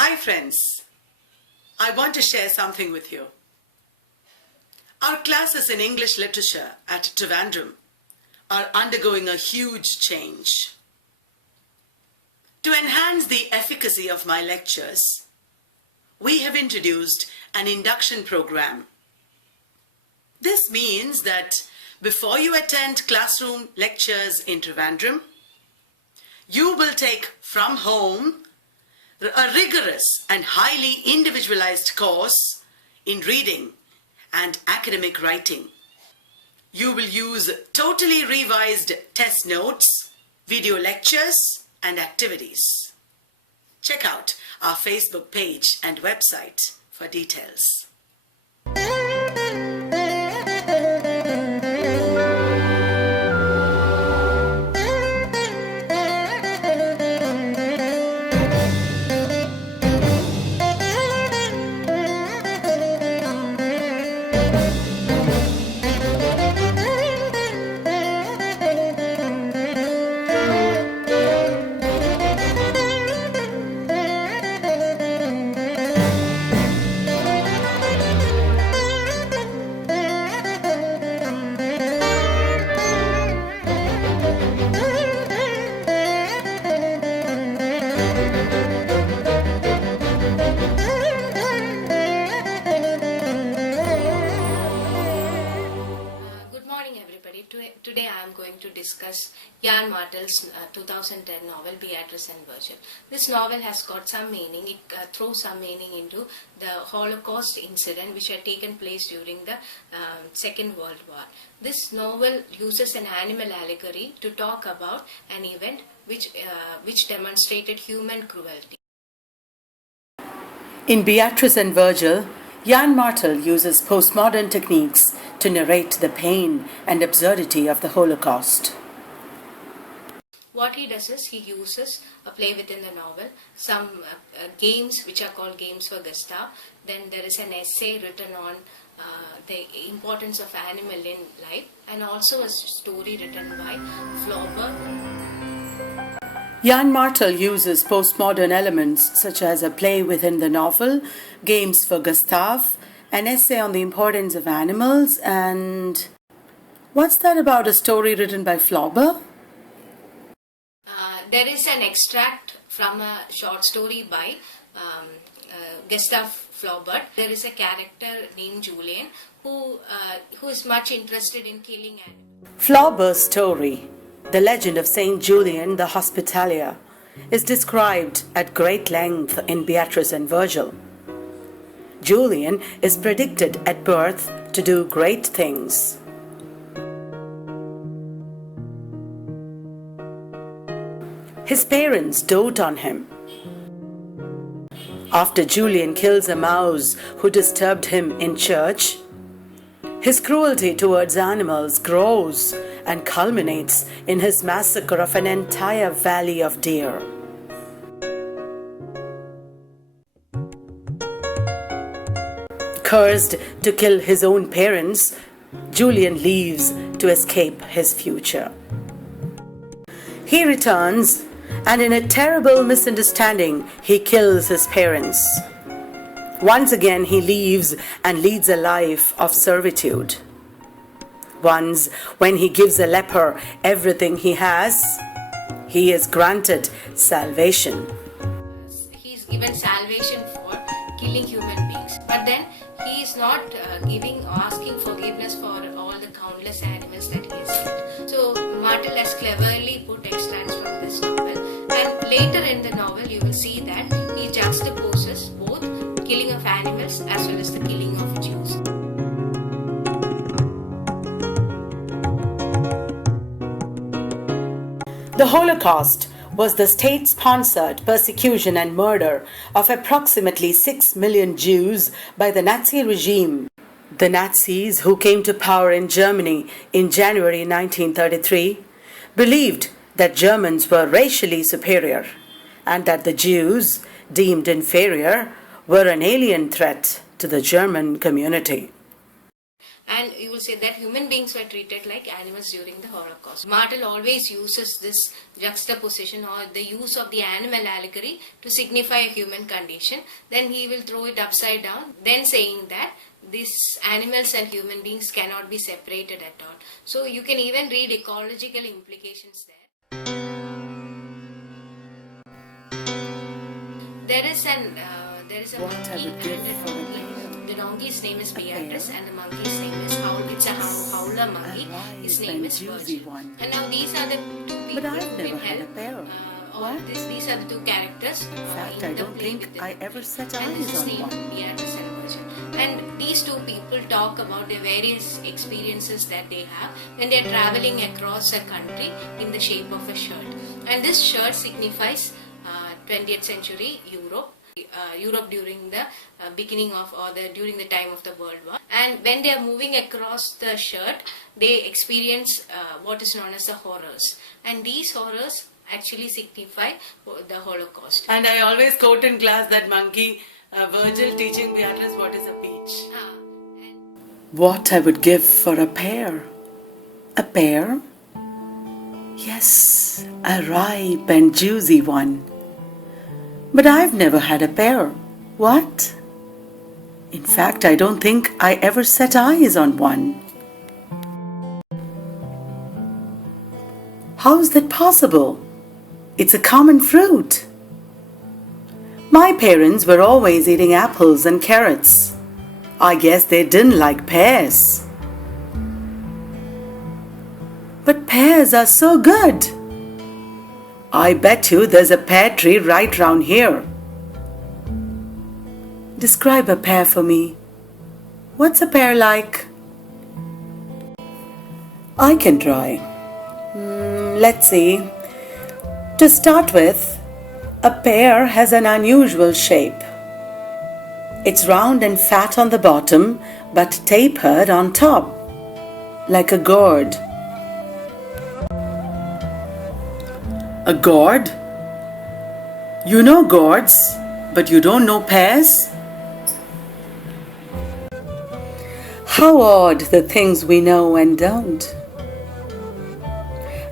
Hi friends, I want to share something with you. Our classes in English literature at Trivandrum are undergoing a huge change. To enhance the efficacy of my lectures, we have introduced an induction program. This means that before you attend classroom lectures in Trivandrum, you will take from home a rigorous and highly individualized course in reading and academic writing. You will use totally revised test notes, video lectures, and activities. Check out our Facebook page and website for details. Today I am going to discuss Yann Martel's 2010 novel Beatrice and Virgil. This novel has got some meaning. It throws some meaning into the Holocaust incident which had taken place during the Second World War. This novel uses an animal allegory to talk about an event which demonstrated human cruelty. In Beatrice and Virgil, Yann Martel uses postmodern techniques to narrate the pain and absurdity of the Holocaust. What he does is he uses a play within the novel, some games which are called games for Gustav. Then there is an essay written on the importance of animal in life, and also a story written by Flaubert. Yann Martel uses postmodern elements such as a play within the novel, games for Gustav, an essay on the importance of animals, and what's that about a story written by Flaubert? There is an extract from a short story by Gustav Flaubert. There is a character named Julian who is much interested in killing animals. Flaubert's story, The Legend of Saint Julian the Hospitalier, is described at great length in Beatrice and Virgil. Julian is predicted at birth to do great things. His parents dote on him. After Julian kills a mouse who disturbed him in church, his cruelty towards animals grows and culminates in his massacre of an entire valley of deer. Cursed to kill his own parents, Julian leaves to escape his future. He returns, and in a terrible misunderstanding, he kills his parents. Once again, he leaves and leads a life of servitude. Once, when he gives a leper everything he has, he is granted salvation. He is given salvation for killing human beings, but then he is not asking forgiveness for all the countless animals that he has killed. So Martel has cleverly put extracts from this novel, and later in the novel you will see that he juxtaposes both killing of animals as well as the killing of Jews. The Holocaust was the state-sponsored persecution and murder of approximately 6 million Jews by the Nazi regime. The Nazis, who came to power in Germany in January 1933, believed that Germans were racially superior and that the Jews, deemed inferior, were an alien threat to the German community. and you will say that human beings were treated like animals during the Holocaust. Martel always uses this juxtaposition or the use of the animal allegory to signify a human condition. Then he will throw it upside down, then saying that these animals and human beings cannot be separated at all. So you can even read ecological implications there. There is a monkey and a donkey. The donkey's name is Beatrice and the monkey's name is it's a howler monkey. His name is Virgil. And now these are the two people who will help. These are the two characters. In fact, I don't think I ever set eyes on one. Beatrice and Virgil. And these two people talk about the various experiences that they have when they are traveling across a country in the shape of a shirt. And this shirt signifies 20th century Europe. Europe during the beginning of during the time of the World War, and when they are moving across the shirt, they experience what is known as the horrors, and these horrors actually signify the Holocaust. And I always quote in class that monkey, Virgil teaching Beatrice what is a peach. What I would give for a pear. A pear? Yes, a ripe and juicy one. But I've never had a pear. What? In fact, I don't think I ever set eyes on one. How is that possible? It's a common fruit. My parents were always eating apples and carrots. I guess they didn't like pears. But pears are so good. I bet you there's a pear tree right round here. Describe a pear for me. What's a pear like? I can try. Let's see. To start with, a pear has an unusual shape. It's round and fat on the bottom, but tapered on top, like a gourd. A gourd? You know gourds, but you don't know pears? How odd the things we know and don't.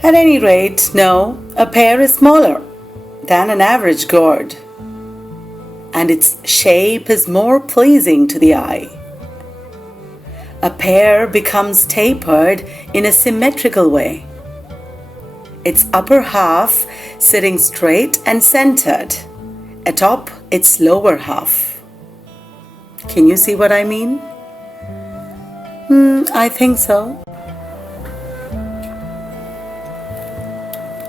At any rate, no, a pear is smaller than an average gourd, and its shape is more pleasing to the eye. A pear becomes tapered in a symmetrical way. Its upper half sitting straight and centered, atop its lower half. Can you see what I mean? I think so.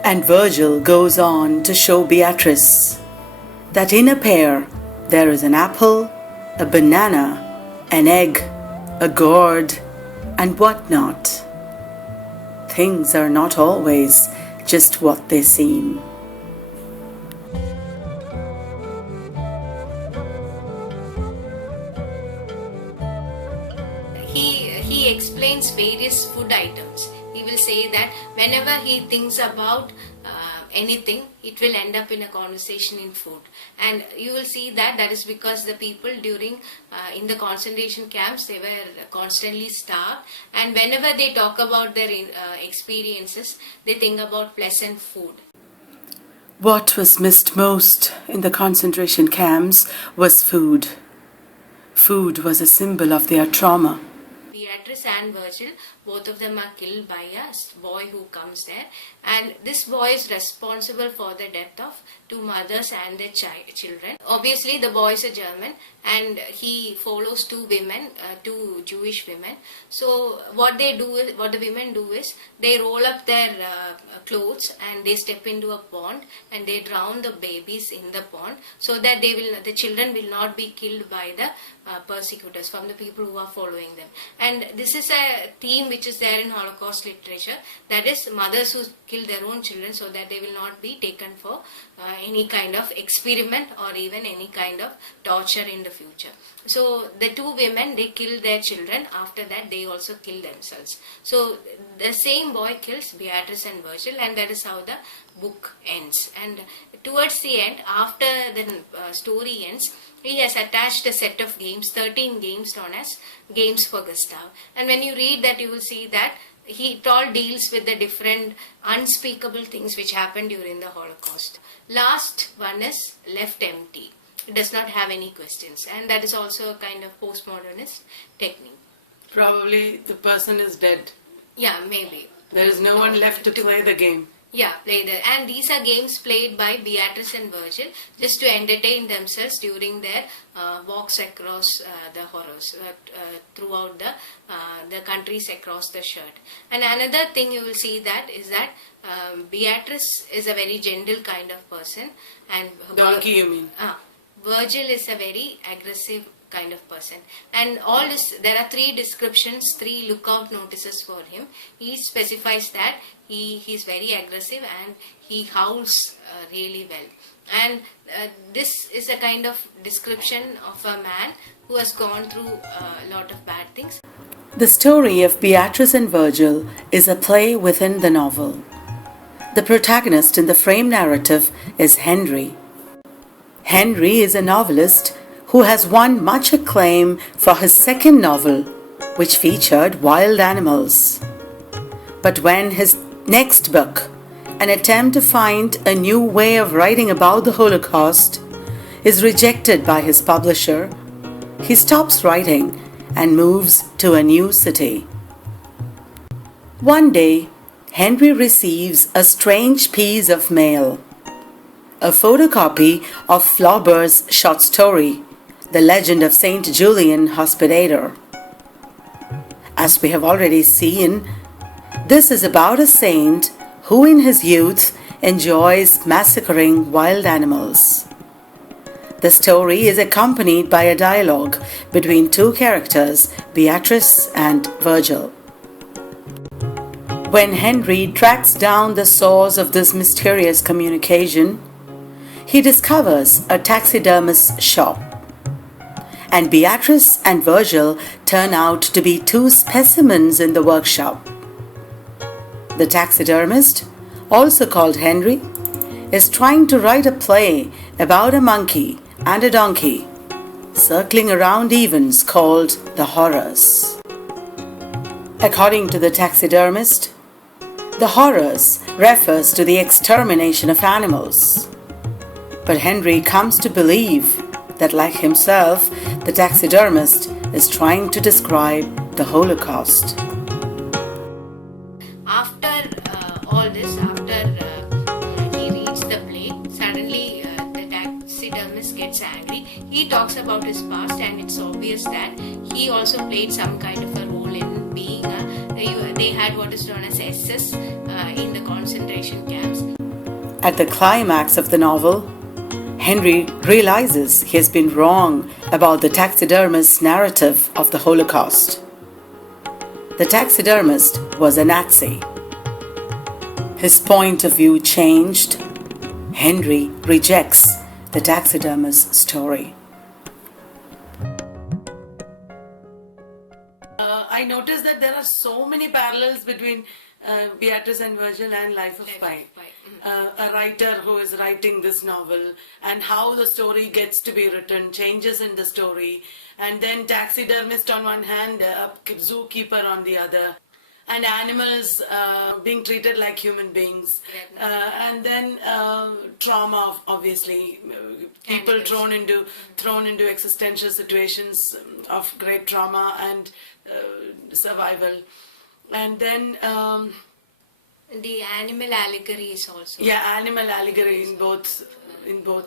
And Virgil goes on to show Beatrice that in a pear there is an apple, a banana, an egg, a gourd, and whatnot. Things are not always just what they seem. He explains various food items. He will say that whenever he thinks about anything, it will end up in a conversation in food. And you will see that is because the people during in the concentration camps, they were constantly starved, and whenever they talk about their experiences, they think about pleasant food. What was missed most in the concentration camps was food. Food was a symbol of their trauma. Beatrice and Virgil, both of them are killed by a boy who comes there, and this boy is responsible for the death of two mothers and their children. Obviously the boy is a German, and he follows two Jewish women. So what the women do is they roll up their clothes and they step into a pond and they drown the babies in the pond, so that the children will not be killed by the persecutors, from the people who are following them. And this is a theme which is there in Holocaust literature, that is mothers who kill their own children so that they will not be taken for any kind of experiment or even any kind of torture in the future. So the two women, they kill their children. After that, they also kill themselves. So the same boy kills Beatrice and Virgil, and that is how the book ends. And towards the end, after the story ends, he has attached a set of games, 13 games known as Games for Gustav. And when you read that, you will see that it all deals with the different unspeakable things which happened during the Holocaust. Last one is Left Empty. It does not have any questions, and that is also a kind of postmodernist technique. Probably the person is dead. Yeah, maybe. There is no one left to play the game. Yeah, and these are games played by Beatrice and Virgil just to entertain themselves during their walks across the horrors throughout the countries across the shirt. And another thing you will see that is that Beatrice is a very gentle kind of person, and Donkey, you mean? Virgil is a very aggressive kind of person. And all this, there are 3 descriptions, 3 lookout notices for him. He specifies that he is very aggressive and he howls really well. And this is a kind of description of a man who has gone through a lot of bad things. The story of Beatrice and Virgil is a play within the novel. The protagonist in the frame narrative is Henry. Henry is a novelist who has won much acclaim for his second novel, which featured wild animals. But when his next book, an attempt to find a new way of writing about the Holocaust, is rejected by his publisher, he stops writing and moves to a new city. One day, Henry receives a strange piece of mail, a photocopy of Flaubert's short story, The Legend of Saint Julian Hospitaller. As we have already seen, this is about a saint who in his youth enjoys massacring wild animals. The story is accompanied by a dialogue between 2 characters, Beatrice and Virgil. When Henry tracks down the source of this mysterious communication, he discovers a taxidermist's shop. And Beatrice and Virgil turn out to be 2 specimens in the workshop. The taxidermist, also called Henry, is trying to write a play about a monkey and a donkey circling around events called the horrors. According to the taxidermist, the horrors refers to the extermination of animals. But Henry comes to believe that, like himself, the taxidermist is trying to describe the Holocaust. After all this, after he reads the play, suddenly the taxidermist gets angry. He talks about his past, and it's obvious that he also played some kind of a role in being they had what is known as SS in the concentration camps. At the climax of the novel, Henry realizes he has been wrong about the taxidermist's narrative of the Holocaust. The taxidermist was a Nazi. His point of view changed. Henry rejects the taxidermist's story. I noticed that there are so many parallels between Beatrice and Virgil and Life of Pi. A writer who is writing this novel, and how the story gets to be written, changes in the story, and then taxidermist on one hand, a zookeeper on the other, and animals being treated like human beings, and then trauma, obviously, people thrown into existential situations of great trauma and survival, and then the animal allegory is also. Yeah, animal allegory in both,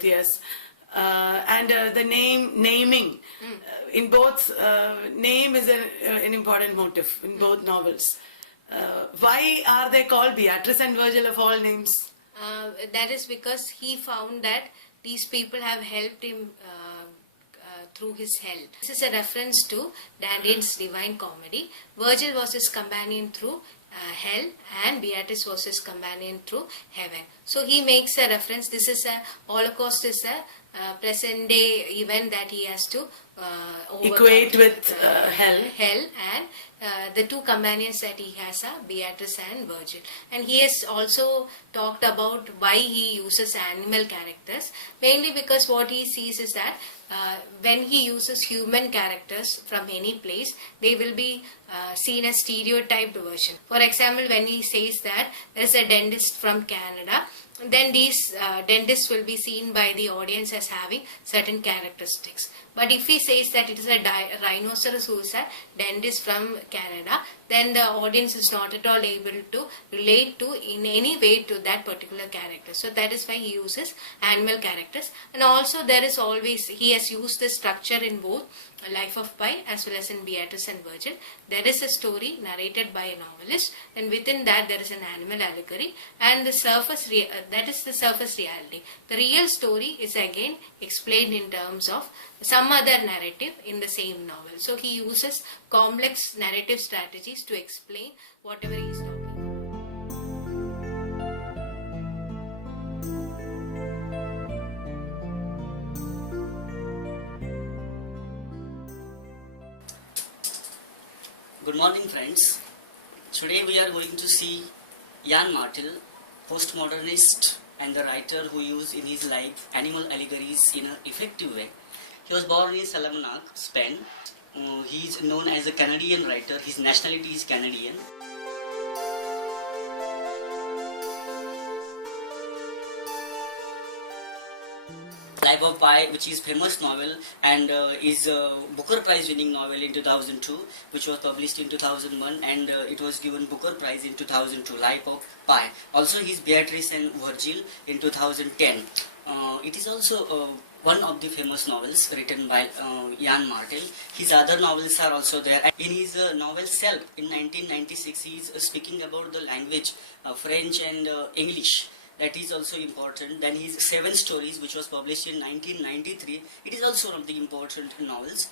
yes. And the naming in both, name is an important motive in both novels. Why are they called Beatrice and Virgil of all names? That is because he found that these people have helped him through his hell. This is a reference to Dante's Divine Comedy. Virgil was his companion through hell, and Beatrice was his companion through heaven. So he makes a reference. This is a Holocaust is a present day event that he has to Equate with hell. Hell, and the two companions that he has are Beatrice and Virgil. And he has also talked about why he uses animal characters, mainly because what he sees is that when he uses human characters from any place, they will be seen as stereotyped version. For example, when he says that there is a dentist from Canada, then these dentists will be seen by the audience as having certain characteristics. But if he says that it is a rhinoceros who is a dentist from Canada, then the audience is not at all able to relate to in any way to that particular character. So that is why he uses animal characters. And also there is always, he has used this structure in both Life of Pi as well as in Beatrice and Virgil. There is a story narrated by a novelist, and within that there is an animal allegory, and the surface that is the surface reality. The real story is again explained in terms of some other narrative in the same novel. So he uses complex narrative strategies to explain whatever he is talking about. Good morning, friends. Today we are going to see Yann Martel, postmodernist and the writer who used in his life animal allegories in an effective way. He was born in Salamanca, Spain. He is known as a Canadian writer. His nationality is Canadian. Life of Pi, which is famous novel and is a Booker Prize winning novel in 2002, which was published in 2001, and it was given Booker Prize in 2002, Life of Pi. Also his Beatrice and Virgil in 2010. It is also one of the famous novels written by Yann Martel. His other novels are also there. In his novel Self in 1996, he is speaking about the language French and English. That is also important. Then his 7 Stories, which was published in 1993, it is also one of the important novels.